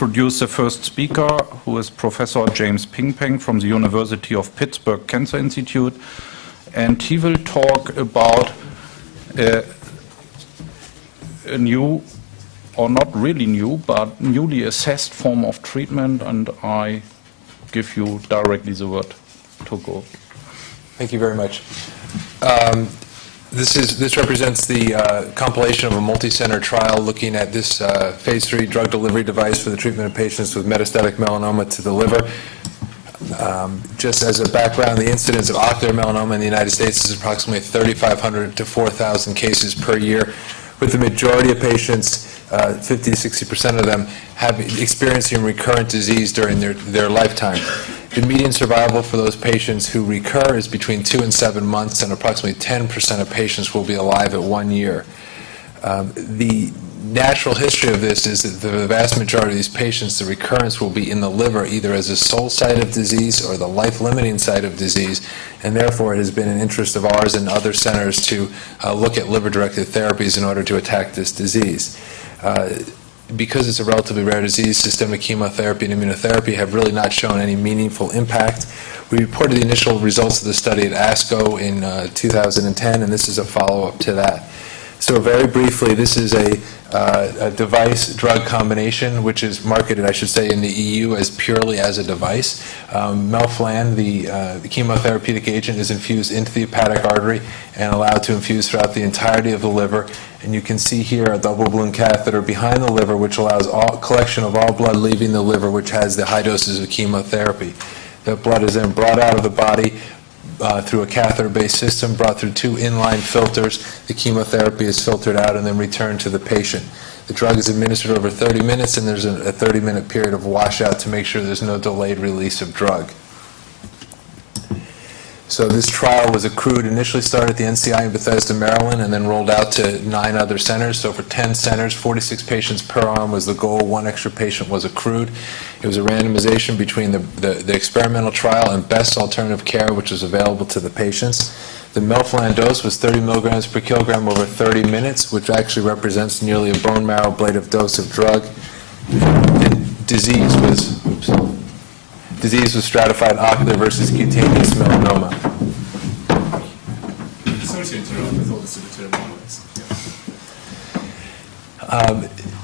Introduce the first speaker, who is Professor James Pingpeng from the University of Pittsburgh Cancer Institute, and he will talk about a new, or not really new, but newly assessed form of treatment, and I give you directly the word to go. Thank you very much. This represents the compilation of a multi-center trial looking at this phase 3 drug delivery device for the treatment of patients with metastatic melanoma to the liver. Just as a background, the incidence of ocular melanoma in the United States is approximately 3,500 to 4,000 cases per year, with the majority of patients, 50 to 60% of them, experiencing recurrent disease during their lifetime. The median survival for those patients who recur is between 2 and 7 months, and approximately 10% of patients will be alive at 1 year. The natural history of this is that the vast majority of these patients, the recurrence will be in the liver, either as a sole site of disease or the life-limiting site of disease, and therefore it has been an interest of ours and other centers to look at liver-directed therapies in order to attack this disease. Because it's a relatively rare disease, systemic chemotherapy and immunotherapy have really not shown any meaningful impact. We reported the initial results of the study at ASCO in 2010, and this is a follow-up to that. So very briefly, this is a device-drug combination, which is marketed, I should say, in the EU as purely as a device. Melphalan, the chemotherapeutic agent, is infused into the hepatic artery and allowed to infuse throughout the entirety of the liver. And you can see here a double balloon catheter behind the liver, which allows collection of all blood leaving the liver, which has the high doses of chemotherapy. The blood is then brought out of the body through a catheter-based system, brought through 2 inline filters. The chemotherapy is filtered out and then returned to the patient. The drug is administered over 30 minutes, and there's a 30-minute period of washout to make sure there's no delayed release of drug. So this trial was accrued, initially started at the NCI in Bethesda, Maryland, and then rolled out to 9 other centers. So for 10 centers, 46 patients per arm was the goal. 1 extra patient was accrued. It was a randomization between the experimental trial and best alternative care, which was available to the patients. The melphalan dose was 30 milligrams per kilogram over 30 minutes, which actually represents nearly a bone marrow ablative dose of drug. And disease was stratified ocular versus cutaneous melanoma. Sorry to interrupt, I thought this was a term.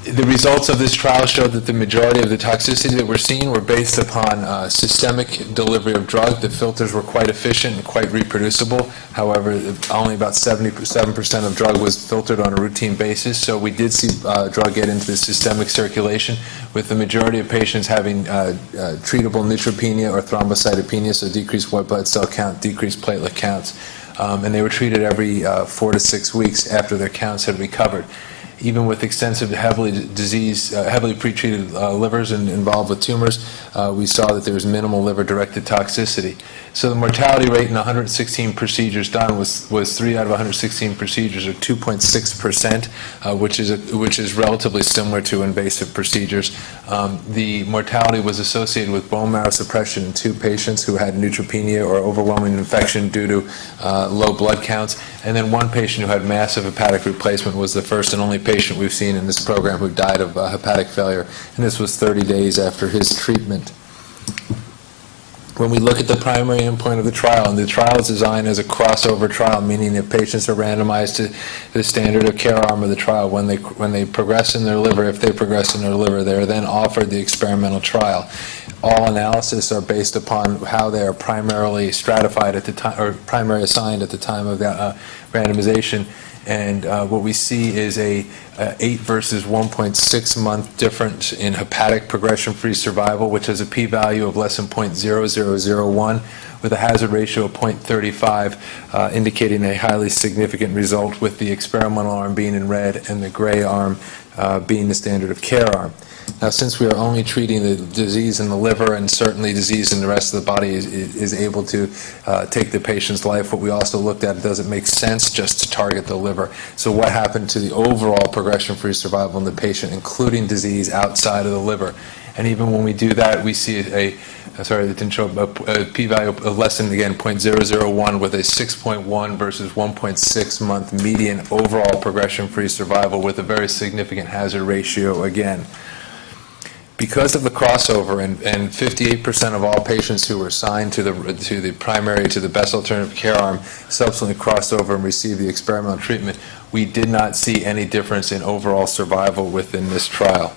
The results of this trial showed that the majority of the toxicity that we're seeing were based upon systemic delivery of drug. The filters were quite efficient and quite reproducible. However, only about 77% of drug was filtered on a routine basis, so we did see drug get into the systemic circulation, with the majority of patients having treatable neutropenia or thrombocytopenia, so decreased white blood cell count, decreased platelet counts, and they were treated every 4 to 6 weeks after their counts had recovered. Even with extensive, heavily pretreated livers and involved with tumors, we saw that there was minimal liver-directed toxicity. So the mortality rate in 116 procedures done was 3 out of 116 procedures, or 2.6%, which is relatively similar to invasive procedures. The mortality was associated with bone marrow suppression in 2 patients who had neutropenia or overwhelming infection due to low blood counts, and then 1 patient who had massive hepatic replacement was the first and only patient we've seen in this program who died of hepatic failure, and this was 30 days after his treatment. When we look at the primary endpoint of the trial, and the trial is designed as a crossover trial, meaning that patients are randomized to the standard of care arm of the trial. When they progress in their liver, if they progress in their liver, they are then offered the experimental trial. All analysis are based upon how they are primarily stratified at the time, or primary assigned at the time of the randomization. And what we see is a 8 versus 1.6 month difference in hepatic progression-free survival, which has a p-value of less than 0.0001, with a hazard ratio of 0.35, indicating a highly significant result, with the experimental arm being in red and the gray arm being the standard of care arm. Now, since we are only treating the disease in the liver, and certainly disease in the rest of the body is able to take the patient's life, what we also looked at, does it make sense just to target the liver? So what happened to the overall progression-free survival in the patient, including disease outside of the liver? And even when we do that, we see a p-value of less than, again, 0.001, with a 6.1 versus 1.6 month median overall progression-free survival, with a very significant hazard ratio again. Because of the crossover and 58% of all patients who were assigned to the primary, to the best alternative care arm, subsequently crossed over and received the experimental treatment, we did not see any difference in overall survival within this trial.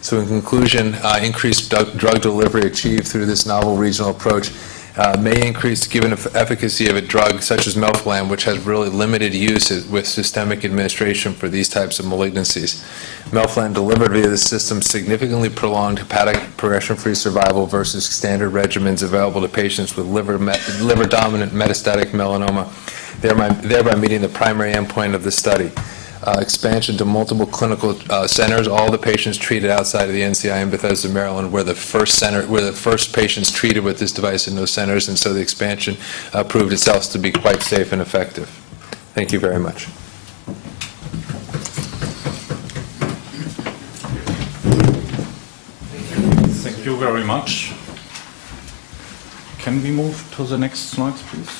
So in conclusion, increased drug delivery achieved through this novel regional approach may increase given efficacy of a drug such as melphalan, which has really limited use with systemic administration for these types of malignancies. Melphalan delivered via the system significantly prolonged hepatic progression-free survival versus standard regimens available to patients with liver-dominant metastatic melanoma, thereby meeting the primary endpoint of the study. Expansion to multiple clinical centers. All the patients treated outside of the NCI in Bethesda, Maryland, were the first patients treated with this device in those centers, and so the expansion proved itself to be quite safe and effective. Thank you very much. Thank you very much. Can we move to the next slides, please?